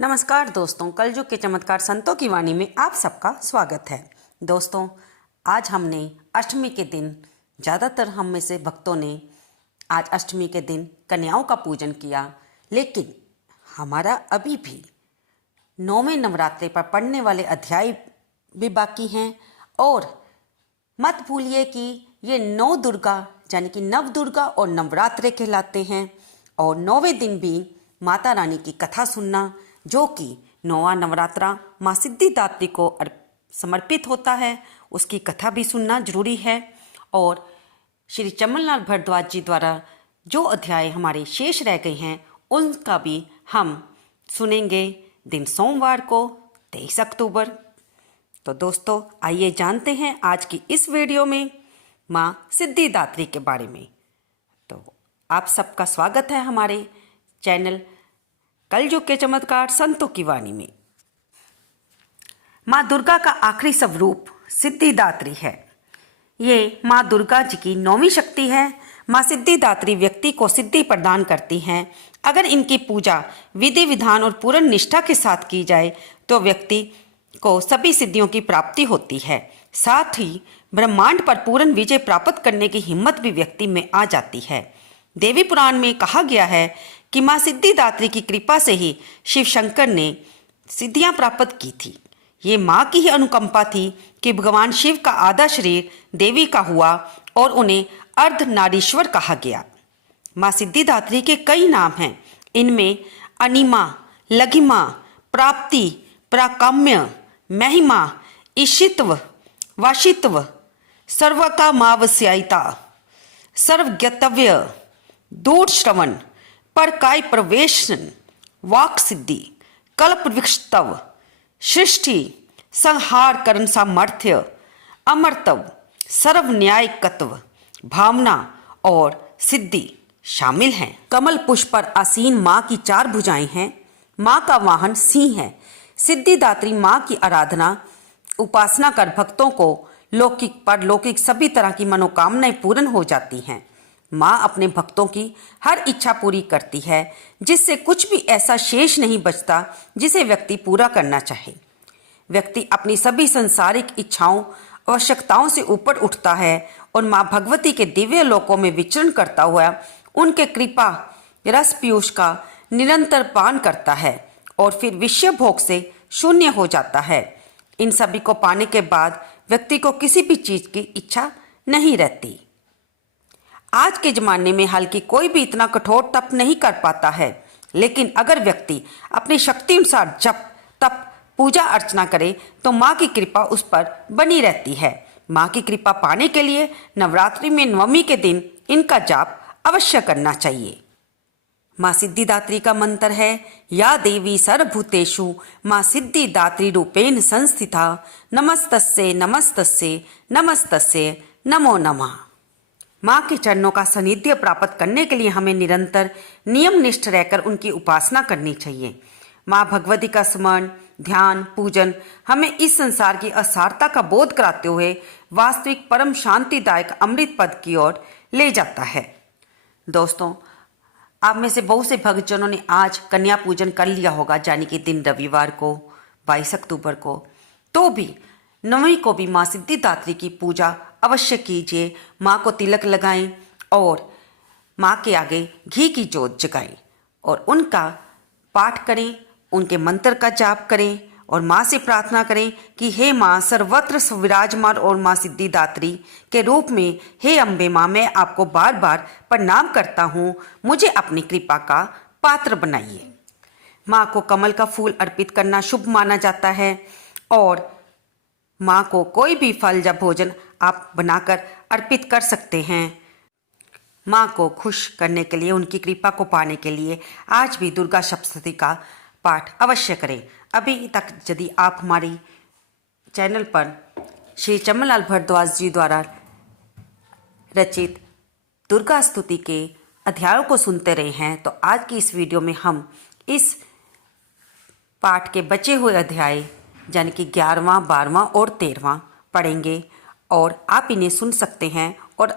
नमस्कार दोस्तों, कलयुग के चमत्कार संतों की वाणी में आप सबका स्वागत है। दोस्तों, आज हमने अष्टमी के दिन ज़्यादातर हम में से भक्तों ने आज अष्टमी के दिन कन्याओं का पूजन किया, लेकिन हमारा अभी भी 9वें नवरात्रे पर पढ़ने वाले अध्याय भी बाकी हैं। और मत भूलिए कि ये 9 दुर्गा यानी कि नव दुर्गा और नवरात्रे कहलाते हैं। और 9वें दिन भी माता रानी की कथा सुनना, जो कि 9वां नवरात्रा माँ सिद्धिदात्री को समर्पित होता है, उसकी कथा भी सुनना जरूरी है। और श्री चमनलाल भारद्वाज जी द्वारा जो अध्याय हमारे शेष रह गए हैं उनका भी हम सुनेंगे दिन सोमवार को 23 अक्टूबर। तो दोस्तों, आइए जानते हैं आज की इस वीडियो में माँ सिद्धिदात्री के बारे में। तो आप सबका स्वागत है हमारे चैनल कलयुग के चमत्कार संतों की वाणी में। माँ दुर्गा का आखिरी स्वरूप सिद्धिदात्री है। ये माँ दुर्गा जी की 9वीं शक्ति है। माँ सिद्धिदात्री व्यक्ति को सिद्धि प्रदान करती हैं। अगर इनकी पूजा विधि विधान और पूर्ण निष्ठा के साथ की जाए तो व्यक्ति को सभी सिद्धियों की प्राप्ति होती है। साथ ही ब्रह्मांड पर पूर्ण विजय प्राप्त करने की हिम्मत भी व्यक्ति में आ जाती है। देवी पुराण में कहा गया है कि माँ सिद्धिदात्री की कृपा से ही शिव शंकर ने सिद्धियां प्राप्त की थी। ये माँ की ही अनुकंपा थी कि भगवान शिव का आधा शरीर देवी का हुआ और उन्हें अर्धनारीश्वर कहा गया। माँ सिद्धिदात्री के कई नाम हैं। इनमें अनिमा, लघिमा, प्राप्ति, प्राकाम्य, महिमा, ईशित्व, वाशित्व, सर्वकामावस्यायिता, सर्वज्ञतव्य, दूर श्रवण, परकाय प्रवेशन, वाक सिद्धि, कल्प वृक्षतव, सृष्टि संहार करण सामर्थ्य, अमरतव, सर्व न्यायकत्व, भावना और सिद्धि शामिल हैं। कमल पुष्प पर आसीन माँ की 4 भुजाएं हैं। माँ का वाहन सिंह है। सिद्धिदात्री माँ की आराधना उपासना कर भक्तों को लौकिक परलौकिक सभी तरह की मनोकामनाएं पूर्ण हो जाती हैं। माँ अपने भक्तों की हर इच्छा पूरी करती है, जिससे कुछ भी ऐसा शेष नहीं बचता जिसे व्यक्ति पूरा करना चाहे। व्यक्ति अपनी सभी संसारिक इच्छाओं आवश्यकताओं से ऊपर उठता है और माँ भगवती के दिव्य लोकों में विचरण करता हुआ उनके कृपा रस पीयूष का निरंतर पान करता है और फिर विषय भोग से शून्य हो जाता है। इन सभी को पाने के बाद व्यक्ति को किसी भी चीज की इच्छा नहीं रहती। आज के जमाने में हालांकि कोई भी इतना कठोर तप नहीं कर पाता है, लेकिन अगर व्यक्ति अपनी शक्ति अनुसार जप तप पूजा अर्चना करे तो माँ की कृपा उस पर बनी रहती है। माँ की कृपा पाने के लिए नवरात्रि में 9वीं के दिन इनका जाप अवश्य करना चाहिए। माँ सिद्धिदात्री का मंत्र है, या देवी सर्वभूतेषु माँ सिद्धिदात्री रूपेण संस्थिता, नमस्तस्ये नमस्तस्ये नमस्तस्ये नमो नमः। माँ के चरणों का सानिध्य प्राप्त करने के लिए हमें निरंतर नियम निष्ठ रहकर उनकी उपासना करनी चाहिए। माँ भगवती का स्मरण, ध्यान, पूजन हमें इस संसार की असारता का बोध कराते हुए वास्तविक परम शांतिदायक अमृत पद की ओर ले जाता है। दोस्तों, आप में से बहुत से भक्तजनों ने आज कन्या पूजन कर लिया होगा, यानी कि दिन रविवार को 22 अक्टूबर को। तो भी 9वीं को भी माँ सिद्धिदात्री की पूजा अवश्य कीजिए। माँ को तिलक लगाएं और माँ के आगे घी की जोत जगाएं और उनका पाठ करें, उनके मंत्र का जाप करें और माँ से प्रार्थना करें कि हे माँ सर्वत्र विराजमान और माँ सिद्धिदात्री के रूप में, हे अम्बे माँ, मैं आपको बार बार प्रणाम करता हूँ, मुझे अपनी कृपा का पात्र बनाइए। माँ को कमल का फूल अर्पित करना शुभ माना जाता है और माँ को कोई भी फल या भोजन आप बनाकर अर्पित कर सकते हैं। माँ को खुश करने के लिए, उनकी कृपा को पाने के लिए आज भी दुर्गा सप्तशती का पाठ अवश्य करें। अभी तक यदि आप हमारी चैनल पर श्री चमनलाल भारद्वाज जी द्वारा रचित दुर्गा स्तुति के अध्यायों को सुनते रहे हैं तो आज की इस वीडियो में हम इस पाठ के बचे हुए अध्याय यानी कि 11वां, 12वां और 13वां पढ़ेंगे और आप इन्हें सुन सकते हैं और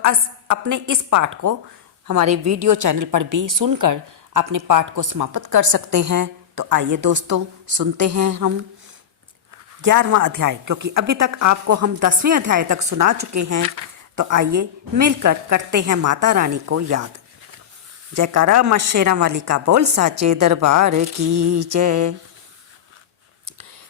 अपने इस पाठ को हमारे वीडियो चैनल पर भी सुनकर अपने पाठ को समाप्त कर सकते हैं। तो आइए दोस्तों सुनते हैं हम 11वां अध्याय, क्योंकि अभी तक आपको हम 10वें अध्याय तक सुना चुके हैं। तो आइए मिलकर करते हैं माता रानी को याद। जयकारा मां शेरा वाली का बोल साचे दरबार की जय।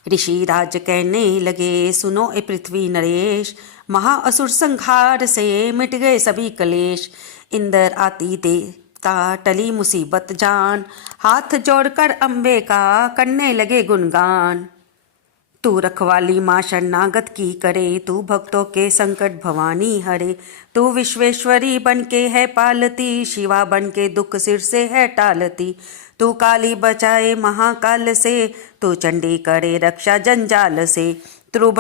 ऋषि राज कहने लगे, सुनो ए पृथ्वी नरेश, महाअसुर संहार से मिट गए सभी कलेश। इंद्र आती देवता टली मुसीबत जान, हाथ जोड़कर अम्बे का करने लगे गुणगान। तू रखवाली माँ शरणागत की करे, तू भक्तों के संकट भवानी हरे। तू विश्वेश्वरी बन के है पालती, शिवा बन के दुख सिर से है टालती। तू काली बचाए महाकाल से, तू चंडी करे रक्षा जंजाल से। तू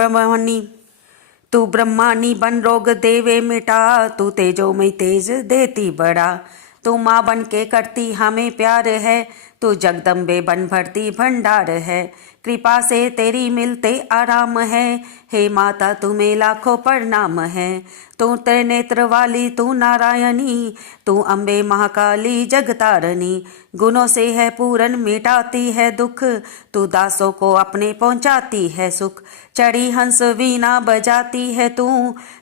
ब्रह्मानी बन रोग देवे मिटा, तू तेजोमय तेज देती बड़ा। तू माँ बन के करती हमें प्यार है, तू जगदम्बे बन भरती भंडार है। कृपा से तेरी मिलते आराम है, हे माता तुम्हें लाखों प्रणाम है। तू त्रिनेत्र वाली तू नारायणी, तू अम्बे महाकाली जगतारणी। गुणों से है पूरन मिटाती है दुख, तू दासों को अपने पहुँचाती है सुख। चढ़ी हंस वीणा बजाती है तू,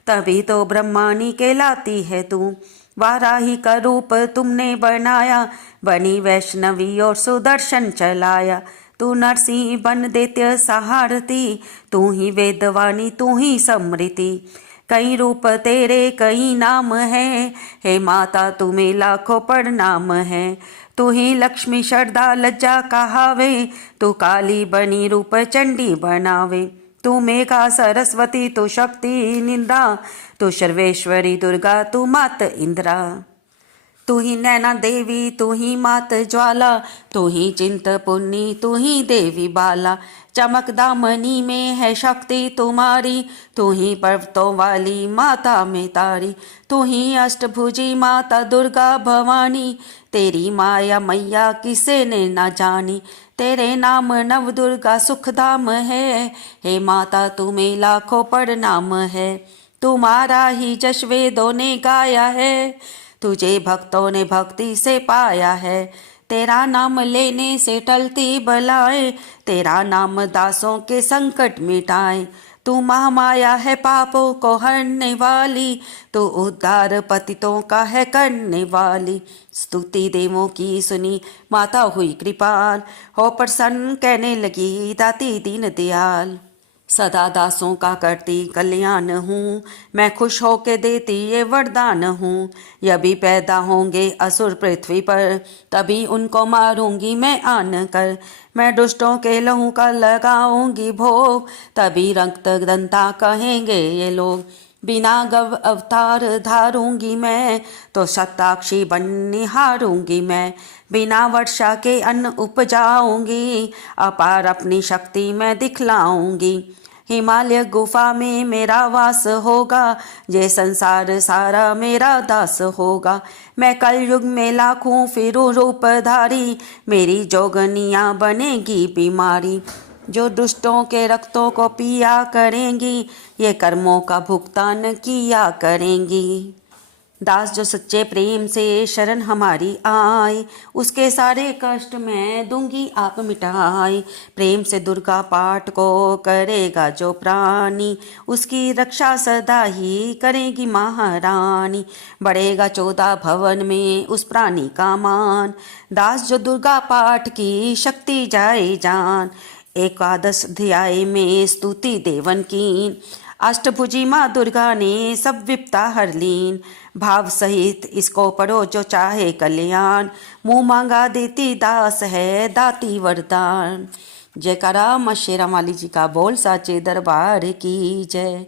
तभी तो ब्रह्मानी कहलाती है तू। वाराही का रूप तुमने बनाया, बनी वैष्णवी और सुदर्शन चलाया। तू नरसिंह बन दैत्य सहारती, तू ही वेदवाणी तू ही समृति। कई रूप तेरे कई नाम है, हे माता तुम्हें लाखों प्रणाम है। तू ही लक्ष्मी शारदा लज्जा कहावे, तू काली बनी रूप चंडी बनावे। तू मेघा सरस्वती तू शक्ति निंदा, तू सर्वेश्वरी दुर्गा तू मात इंद्रा। तू ही नैना देवी तू ही मात ज्वाला, तू ही चिंतपुर्णी तू ही देवी बाला। चमक दामनी में है शक्ति तुम्हारी, तू ही पर्वतों वाली माता में तारी। तू ही अष्टभुजी माता दुर्गा भवानी, तेरी माया मैया किसे ने ना जानी। तेरे नाम नव दुर्गा सुखधाम है, हे माता तुम्हें लाखों प्रणाम है। तुम्हारा ही जश वेदों ने गाया है, तुझे भक्तों ने भक्ति से पाया है। तेरा नाम लेने से टलती बलाएं, तेरा नाम दासों के संकट मिटाए। तू महामाया है पापों को हरने वाली, तू उद्धार पतितों का है करने वाली। स्तुति देवों की सुनी माता हुई कृपाल, हो प्रसन्न कहने लगी दाती दीन दयाल। सदा दासों का करती कल्याण हूँ, मैं खुश होके देती ये वरदान हूँ। यह भी पैदा होंगे असुर पृथ्वी पर, तभी उनको मारूंगी मैं आन कर। मैं दुष्टों के लहू का लगाऊंगी भोग, तभी रक्त दंता कहेंगे ये लोग। बिना गव अवतार धारूंगी मैं, तो शताक्षी बन निहारूंगी मैं। बिना वर्षा के अन्न उपजाऊंगी, अपार अपनी शक्ति मैं दिखलाऊंगी। हिमालय गुफा में मेरा वास होगा, ये संसार सारा मेरा दास होगा। मैं कलयुग में लाखों फिरूं रूपधारी, मेरी जोगनियाँ बनेगी बीमारी। जो दुष्टों के रक्तों को पिया करेंगी, ये कर्मों का भुगतान किया करेंगी। दास जो सच्चे प्रेम से शरण हमारी आए, उसके सारे कष्ट मैं दूंगी आप मिटाए। प्रेम से दुर्गा पाठ को करेगा जो प्राणी, उसकी रक्षा सदा ही करेगी महारानी। बढ़ेगा 14 भवन में उस प्राणी का मान, दास जो दुर्गा पाठ की शक्ति जाए जान। एकादश अध्याय में स्तुति देवन की, अष्टभुजी माँ दुर्गा ने सब विपता हर लीन। भाव सहित इसको पढ़ो जो चाहे कल्याण, मुँह मांगा देती दास है दाती वरदान। जयकारा मां शेरा वाली जी का बोल साचे दरबार की जय।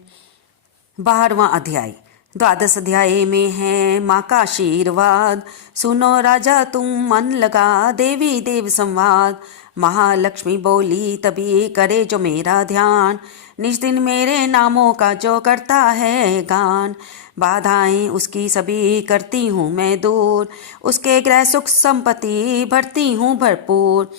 12वां अध्याय, द्वादश अध्याय में है माँ का आशीर्वाद। सुनो राजा तुम मन लगा देवी देव संवाद। महालक्ष्मी बोली तभी करे जो मेरा ध्यान, निज दिन मेरे नामों का जो करता है गान। बाधाएं उसकी सभी करती हूँ मैं दूर, उसके गृह सुख संपत्ति भरती हूँ भरपूर।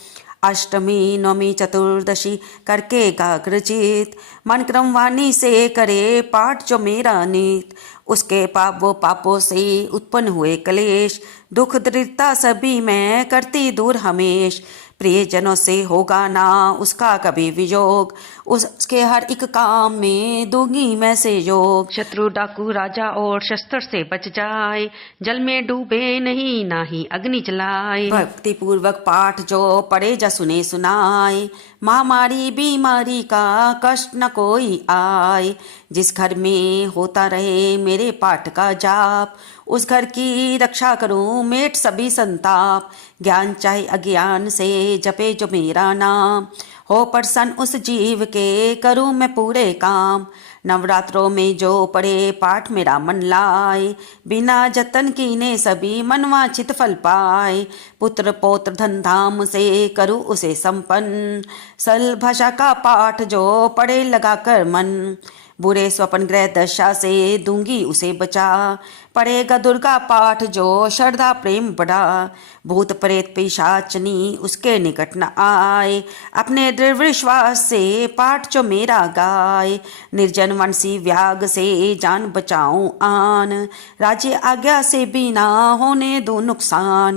अष्टमी नवमी चतुर्दशी करके गाग्रजित, मन क्रम वाणी से करे पाठ जो मेरा नित। उसके पापों से उत्पन्न हुए कलेश, दुख दरिद्रता सभी मैं करती दूर हमेश। प्रियजनों से होगा ना उसका कभी वियोग, उसके हर एक काम में दूंगी मैं सहयोग। शत्रु डाकू राजा और शस्त्र से बच जाए, जल में डूबे नहीं ना ही अग्नि जलाए। भक्ति पूर्वक पाठ जो पढ़े जा सुने सुनाए, महामारी बीमारी का कष्ट न कोई आए। जिस घर में होता रहे मेरे पाठ का जाप, उस घर की रक्षा करूं मेट सभी संताप। ज्ञान चाहे अज्ञान से जपे जो मेरा नाम, हो प्रसन्न उस जीव के करूं मैं पूरे काम। नवरात्रों में जो पढ़े पाठ मेरा मन लाए, बिना जतन कीने सभी मनवांछित फल पाए। पुत्र पौत्र धन धाम से करूं उसे संपन्न, सरल भाषा का पाठ जो पढ़े लगा कर मन। बुरे स्वप्न ग्रह दशा से दूंगी उसे बचा, पढ़ेगा दुर्गा पाठ जो श्रद्धा प्रेम बढ़ा। भूत प्रेत पिशाचनी उसके निकट न आए, अपने दृढ़ विश्वास से पाठ जो मेरा गाए। निर्जन वन सी व्याग से जान बचाऊं आन, राज्य आज्ञा से भी ना होने दो नुकसान।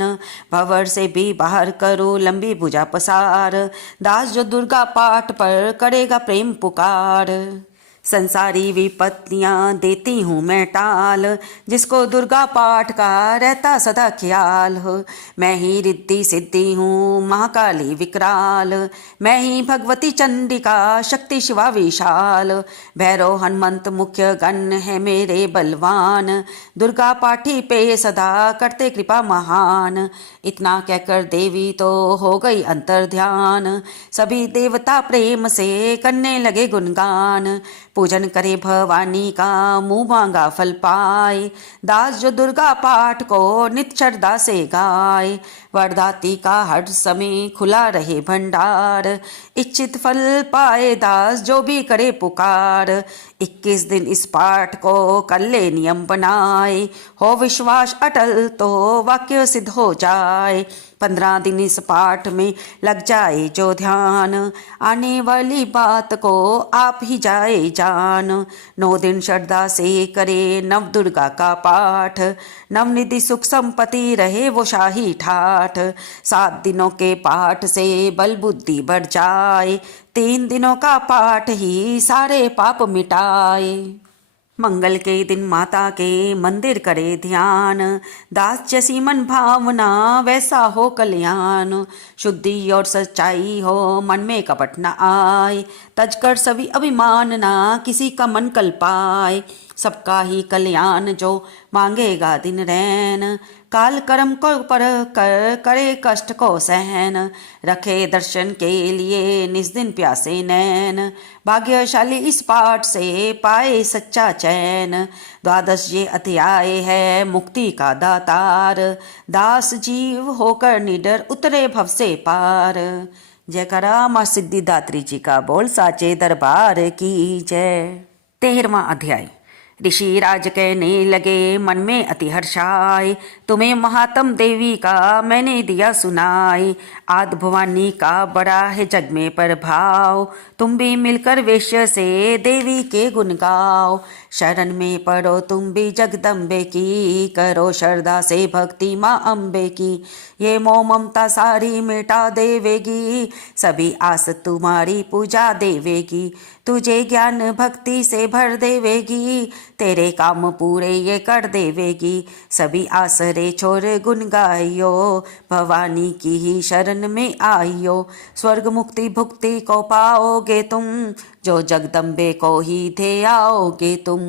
भंवर से भी बाहर करो लंबी भुजा पसार, दास जो दुर्गा पाठ पर करेगा प्रेम पुकार। संसारी विपत्तियां देती हूँ मैं टाल, जिसको दुर्गा पाठ का रहता सदा ख्याल हो। मैं ही रिद्धि सिद्धि हूँ महाकाली विकराल, मैं ही भगवती चंडिका शक्ति शिवा विशाल। भैरव हनुमंत मुख्य गण है मेरे बलवान, दुर्गा पाठी पे सदा करते कृपा महान। इतना कहकर देवी तो हो गई अंतर ध्यान, सभी देवता प्रेम से करने लगे गुणगान। पूजन करे भवानी का मुँह मांगा फल पाए, दास जो दुर्गा पाठ को नित्य श्रद्धा से गाए। वरदाती का हर समय खुला रहे भंडार, इच्छित फल पाए दास जो भी करे पुकार। 21 दिन इस पाठ को कर ले नियम बनाए, हो विश्वास अटल तो वाक्य सिद्ध हो जाए। 15 दिन इस पाठ में लग जाए जो ध्यान, आने वाली बात को आप ही जाए जान। 9 दिन श्रद्धा से करे नव दुर्गा का पाठ, नवनिधि सुख संपत्ति रहे वो शाही ठाठ। 7 दिनों के पाठ से बल बुद्धि बढ़ जाए, 3 दिनों का पाठ ही सारे पाप मिटाए। मंगल के दिन माता के मंदिर करे ध्यान, दास जैसी मन भावना वैसा हो कल्याण। शुद्धि और सच्चाई हो मन में कपट न आए, तजकर सभी अभिमान ना किसी का मन कल पाए। सबका ही कल्याण जो मांगेगा दिन रैन, काल कर्म को पर कर करे कष्ट को सहन। रखे दर्शन के लिए निस्दिन प्यासे नैन, भाग्यशाली इस पाठ से पाए सच्चा चैन। 12 ये अध्याय है मुक्ति का दातार, दास जीव होकर निडर उतरे भव से पार। जयकारा मां सिद्धिदात्री जी का बोल साचे दरबार की जय। 13वां अध्याय। ऋषि राज कहने लगे मन में अति हर्षाय, तुम्हें महात्म देवी का मैंने दिया सुनाई। आद भवानी का बड़ा है जग में प्रभाव, तुम भी मिलकर वेश्य से देवी के गुण गाओ। शरण में पड़ो तुम भी जगदम्बे की, करो श्रद्धा से भक्ति माँ अम्बे की। ये मोह ममता सारी मिटा देवेगी, सभी आस तुम्हारी पूजा देवेगी। तुझे ज्ञान भक्ति से भर देवेगी, तेरे काम पूरे ये कर देवेगी। सभी आसरे छोड़ गुण गाइयो, भवानी की ही शरण में आइयो। स्वर्ग मुक्ति भुक्ति को पाओगे तुम, जो जगदम्बे को ही थे आओगे तुम।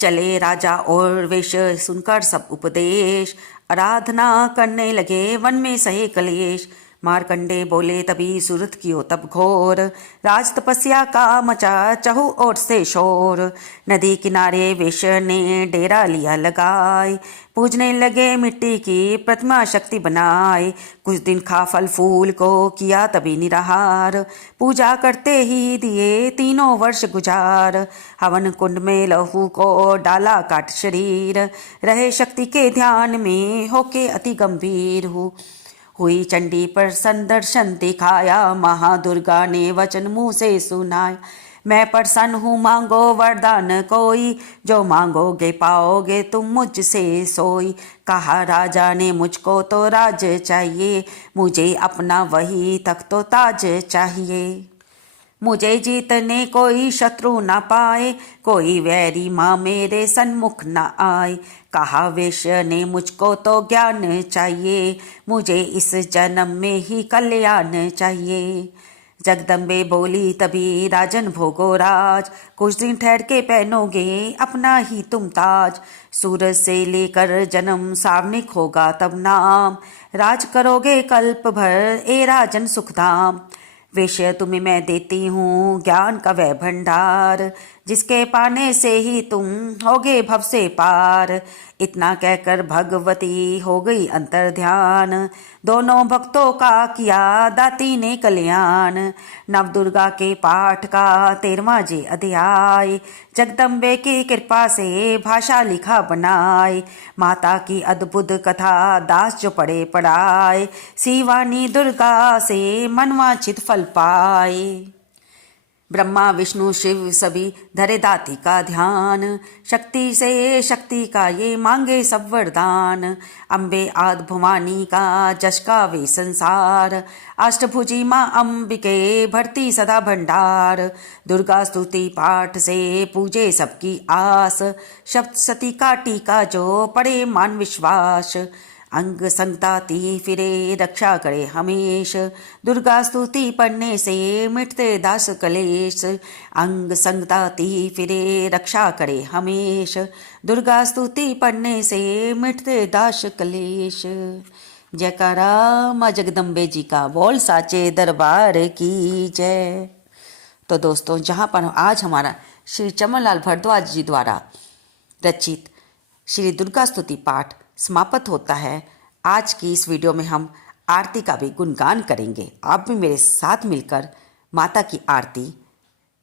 चले राजा और वेश्य सुनकर सब उपदेश, आराधना करने लगे वन में सहे कलेश। मारकंडे बोले तभी सुरत कियो तब घोर, राज तपस्या का मचा चहु ओर से शोर। नदी किनारे वेश्य ने डेरा लिया लगाए, पूजने लगे मिट्टी की प्रतिमा शक्ति बनाए। कुछ दिन खा फल फूल को किया तभी निराहार, पूजा करते ही दिए 3 वर्ष गुजार। हवन कुंड में लहू को डाला काट शरीर, रहे शक्ति के ध्यान में होके अति गंभीर हुई चंडी पर संदर्शन दिखाया। महादुर्गा ने वचन मुँह से सुनाया, मैं प्रसन्न हूँ, मांगो वरदान कोई, जो मांगोगे पाओगे तुम मुझसे सोई। कहा राजा ने मुझको तो राज चाहिए, मुझे अपना वही तख्त तो ताज चाहिए। मुझे जीतने कोई शत्रु ना पाए, कोई वैरी माँ मेरे सन्मुख ना आए। कहा वेश्य ने मुझको तो ज्ञान चाहिए, मुझे इस जन्म में ही कल्याण चाहिए। जगदम्बे बोली तभी राजन भोगो राज, कुछ दिन ठहर के पहनोगे अपना ही तुम ताज। सूरज से लेकर जन्म सावनिक होगा तब नाम, राज करोगे कल्प भर ए राजन सुखधाम। विषय तुम्हें मैं देती हूँ ज्ञान का वह भंडार, जिसके पाने से ही तुम होगे भव से पार। इतना कहकर भगवती हो गई अंतर ध्यान, दोनों भक्तों का किया दाती ने कल्याण। नव दुर्गा के पाठ का 13वां जे अध्याय, जगदम्बे की कृपा से भाषा लिखा बनाए। माता की अद्भुत कथा दास जो पढ़े पढ़ाए, शिवानी दुर्गा से मनवांछित फल पाए। ब्रह्मा विष्णु शिव सभी धरे दाती का ध्यान, शक्ति से शक्ति का ये मांगे सब वरदान। अम्बे आदि भवानी का जश का वे संसार, अष्टभुजी माँ अंबिके भरती सदा भंडार। दुर्गा स्तुति पाठ से पूजे सबकी आस, सप्तशती का टीका जो पड़े मान विश्वास। अंग संगताती फिरे रक्षा करे हमेश, दुर्गा स्तुति पढ़ने से मिटते दास कलेश। अंग संगताती फिरे रक्षा करे हमेश, दुर्गा स्तुति पढ़ने से मिटते दास कलेश। जयकारा माँ जगदम्बे जी का, बोल साचे दरबार की जय। तो दोस्तों, जहाँ पर आज हमारा श्री चमनलाल भारद्वाज जी द्वारा रचित श्री दुर्गा स्तुति पाठ समाप्त होता है। आज की इस वीडियो में हम आरती का भी गुणगान करेंगे। आप भी मेरे साथ मिलकर माता की आरती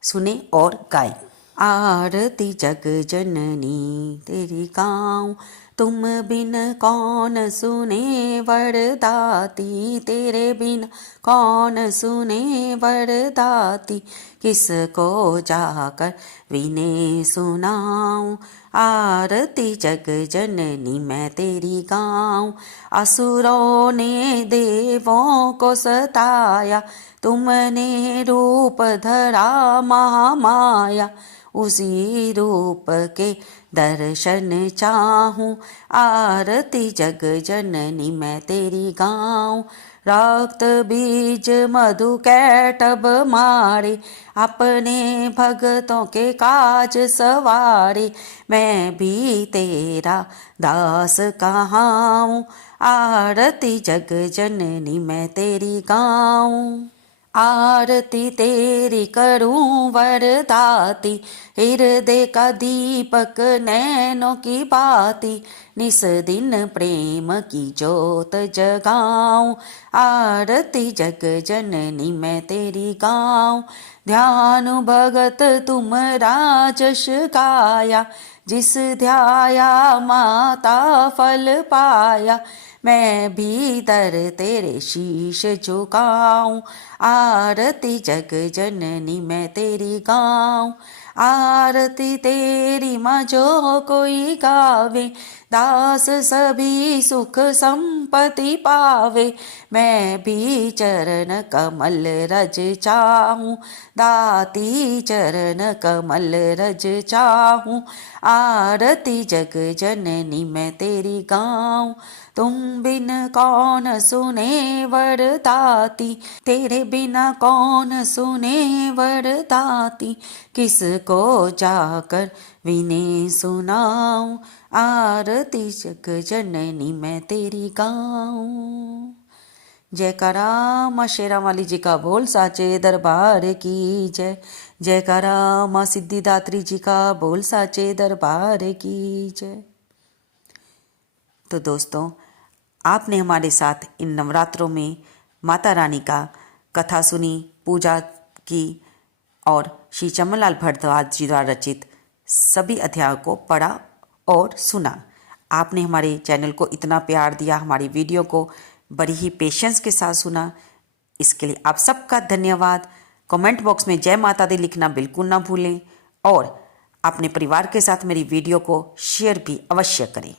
सुने और गाएं। आरती जग जननी तेरी गाऊं, तुम बिन कौन सुने वरदाती, तेरे बिन कौन सुने वरदाती, किसको जाकर विने सुनाऊं। आरती जग जननी मैं तेरी गाऊं, असुरों ने देवों को सताया, तुमने रूप धरा महामाया, उसी रूप के दर्शन चाहूं। आरती जग जननी मैं तेरी गाऊं, रक्त बीज मधु कैटब मारे, अपने भगतों के काज सवारे, मैं भी तेरा दास कहाऊं। आरती जग जननी मैं तेरी गाऊं, आरती तेरी करूं वरदाती, हृदय का दीपक नैनों की बाती, निस दिन प्रेम की जोत जगाऊं। आरती जग जननी मैं तेरी गाऊं, ध्यान भगत तुम राजश गाया, जिस ध्याया माता फल पाया, मैं भी दर तेरे शीश झुकाऊं। आरती जग जननी मैं तेरी गाऊं, आरती तेरी माँ जो कोई गावे, दास सभी सुख संपत्ति पावे, मैं भी चरण कमल रज चाहूं, दाती चरण कमल रज चाहूं। आरती जग जननी मैं तेरी गाऊं, तुम बिन कौन सुने वरदाती, तेरे बिना कौन सुने वरदाती, किसको जाकर विने सुनाऊं। आरती जग जननी मैं तेरी गाऊं। जयकारा माँ शेरा वाली जी का, बोल साचे दरबार की जय। जयकारा माँ सिद्धिदात्री जी का, बोल साचे दरबार की जय। तो दोस्तों, आपने हमारे साथ इन नवरात्रों में माता रानी का कथा सुनी, पूजा की और श्री चमनलाल भारद्वाज जी द्वारा रचित सभी अध्यायों को पढ़ा और सुना। आपने हमारे चैनल को इतना प्यार दिया, हमारी वीडियो को बड़ी ही पेशेंस के साथ सुना, इसके लिए आप सबका धन्यवाद। कमेंट बॉक्स में जय माता दी लिखना बिल्कुल ना भूलें और अपने परिवार के साथ मेरी वीडियो को शेयर भी अवश्य करें।